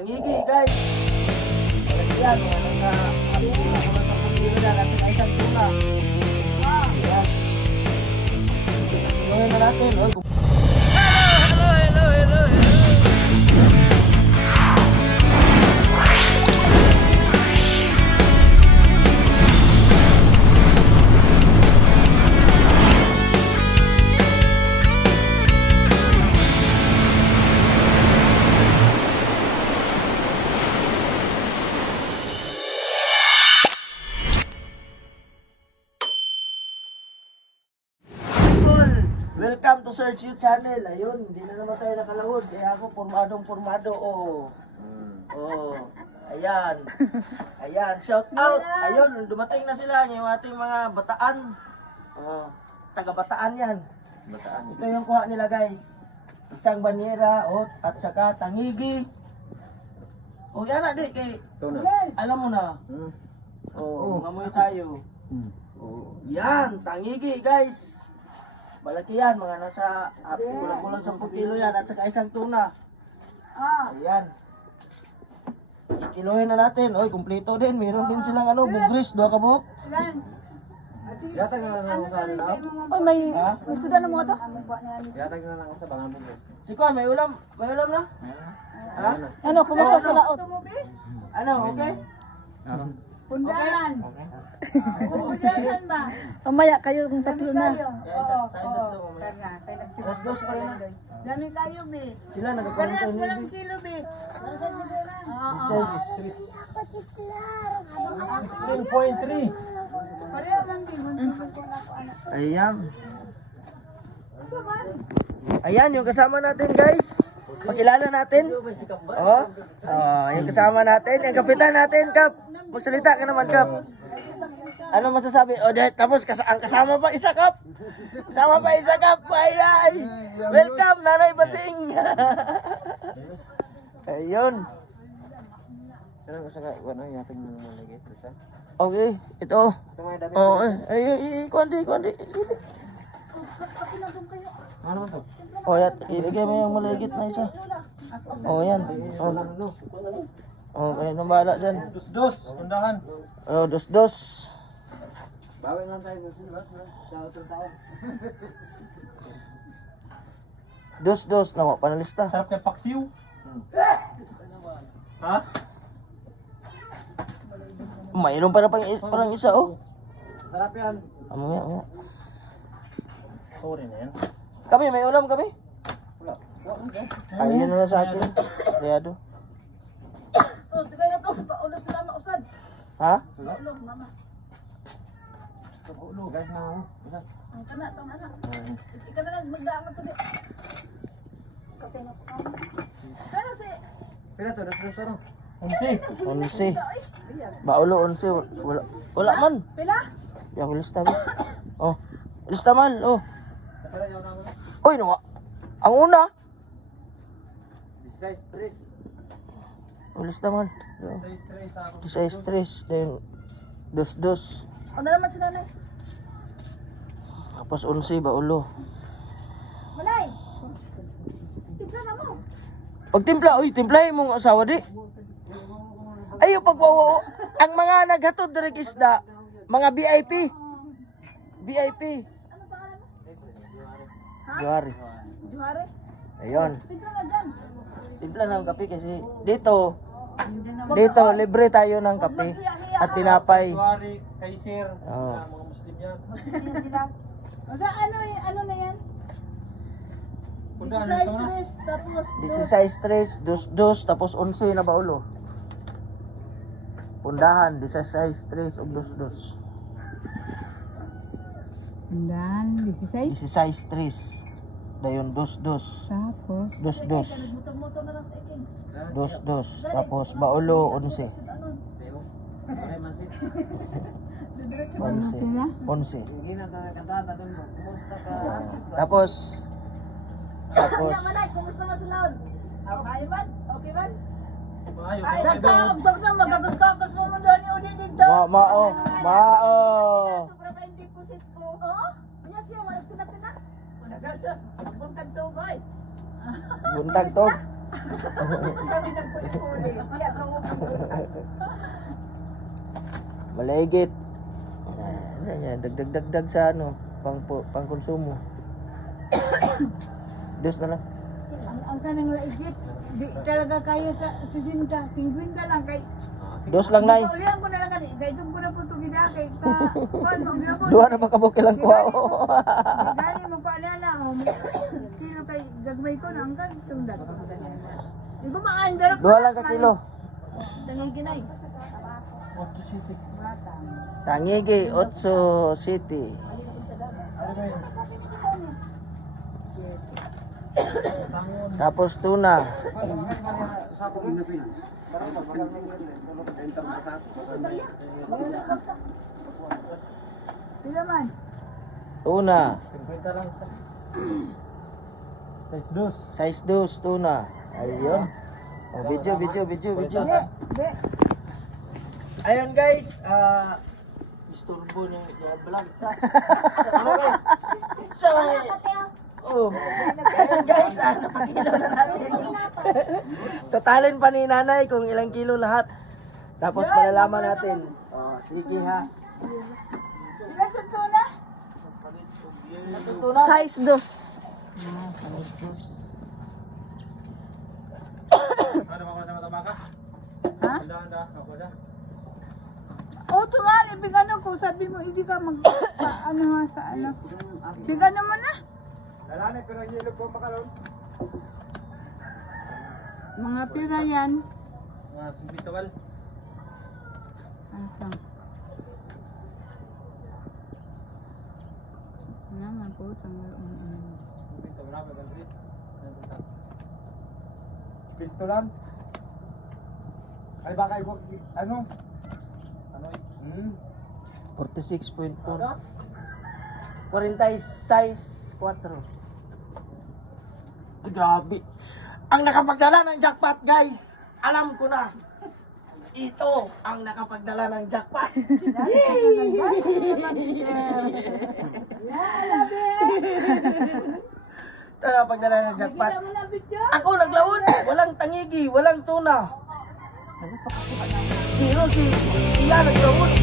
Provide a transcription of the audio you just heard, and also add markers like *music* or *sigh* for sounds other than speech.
Ngigi guys. Yan, mga nasa sa pumilo na natin ay isang tuna. Ah, yan. Tingnan na natin. Oy, kung- People, to Search You Channel. Ayun, hindi na naman tayo nakalahod. Eh ako, formadong formado. Oh. Oh. Ayan. *laughs* Ayan, shout out. Ayun, dumating na sila yung ating mga bataan. Oh, taga bataan yan. Bataan. Ito yung kuha nila guys. Isang banyera, oh, at saka tangigi. Oh, yan na, di, kay, alam mo na. Hmm. Oh, ngamoy tayo. Hmm. Oh, yan, tangigi guys. Malaki yan, mga nasa uh, kulang-kulang 10 kilo yan at saka isang tuna. Ah, Ayan. Kilohin na natin. Oy, kumpleto din. Meron din silang ano, bugris, dua ka buhok. ilan? Yatag na lang sa ano. Oh, may Ha? may sudan na mo to? Yatag na lang sa bangang bugres. Si Kon, may ulam. May ulam na? Ha? Ano, kumusta sa laot? Ano, okay? Pundahan. Pundahan ba? Mamaya kayo kung tatlo na. Kaya tayo tatlo mamaya. Alas dos pa rin na. Dami kayo, be. Sila nagkakarito Parehas mo lang kilo, be. Six point three. Pareho man, be. Ayan. Ayan, yung kasama natin guys. Pakilala natin. Oh, oh yung kasama natin. Yung kapitan natin, Kap. Magsalita ka naman, Kap. Ano masasabi? O, dahil tapos kas ang kasama pa isa, Kap. Kasama pa isa, Kap. Ay, ay. Welcome, Nanay Basing. *laughs* Ayun. Ano ko sa ano yatag na lang lagi. Okay, ito. Oh, ay, ay, ay, kundi, kundi. Ano man to? Oh, yan. Ilagay mo yung maligit na isa. Oh, yan. Oh. Okay, nang bahala dyan. Dos, undahan. Oh, dos dos. Bawi lang tayo dos, di ba? Sa otro taon. Dos dos. Nawa, panalista. Sarap kay paksiw. Ha? Mayroon pa na pang, parang isa, oh. Sarap yan. Ano yan, ano. Sorry na yan. Kami, may ulam kami. Wala. Ayun na sa akin. Riyado. Oh, tigay na to. Paulo sila mausad. Ha? Paulo, mama. Guys na ako. Isa. Ang kana, tong anak. Ika na lang, magdaan ka to. Kape na po. Pero si... Pila to, dos dos ano? Onsi. Baulo, onsi. Wala, wala man. Pila? Di ako lista, ba? Oh. Lista man, oh. Uy, nawa. Ang una. Size 3. Oh, lista man. Size tres. Then, dos dos. Ano naman si nanay? Tapos onsi, baulo. Malay! Tignan na mo. Pag timpla, uy, timplahin mong asawa di. Ayo pagwawa, ang mga naghatod direk isda, mga VIP. VIP. Ano pangalan mo? Juari. Juhare? Ayun. Timpla ng kape kasi dito, dito libre tayo ng kape at tinapay. Kay sir. Oo. Mga Muslim yan. O sa ano, ano na yan? Pundahan, Size gusto mo na? dress, tapos This is size 3, dos dos, tapos 11 na baulo. Pundahan, this is size 3 ug dos dos. Dan, 16. This is size 3. Dayon dos dos. Tapos? Dos dos. Muto-muto na lang sa iking. Dos dos. Tapos baulo 11. Tayo. Pare man sit. 11. 11. Hindi na tayo kantata doon mo. Kumusta ka? Tapos tapos kumusta mo sa loud? Okay man? Okay man? Nagkaagdag na, magagasgagas mo mo doon yung udin dito. ma mao mao. Sobra ka yung deposit ko. Oo? Kanya magbuntag to, boy. Buntag to. Kami nagpuli-puli. Siya nung uputan. Maligit. Ano yan, dagdag-dagdag sa ano, pang, pang konsumo. *coughs* Dos na lang. Ang, ang kanang laigit, di talaga kaya sa sisinta. Tingwin ka lang kay... Dos lang, Nay. Ulihan ko na lang kani. Kaya doon ko na po ito ginakay sa... *laughs* Duha na makabukil lang kuha. Gani mo na lang. oh. Kilo kay gagmay ko na ang ganitong dato. Di ko maandar ko. Duha lang ka kilo. Tangang. Bata. Tangigi, Otso City. Tapos tuna. Man. Tuna. 50 lang isa. Size dos tuna. Ayun. Oh, video, video, video, video. Ayun guys, ah isturbo niya yung vlog. *laughs* ano guys? So, oh, ayun guys, ah, napakilo na natin. *laughs* Totalin pa ni nanay kung ilang kilo lahat. Tapos malalaman natin. Oh, sige ha. Sila tutuna. Natutunan. Size dos. Ha? O, tumali. Big ano ko. Sabi mo, hindi ka mag... *coughs* ano nga sa ano. Big ano mo na. Mga pira yan. Mga sumbitawal. Asang. Naman po, tanggal ang ano. Sumbitawal na, magandrit. Pisto lang. Ay baka ibo ano? Ano? Hmm. 46.4. 46 4. Grabe. Ang nakapagdala ng jackpot, guys. Alam ko na. Ito ang nakapagdala ng jackpot. Ito ang nakapagdala ng jackpot. Ako naglaon. Walang tangigi, walang tuna. Pero si siya naglaon.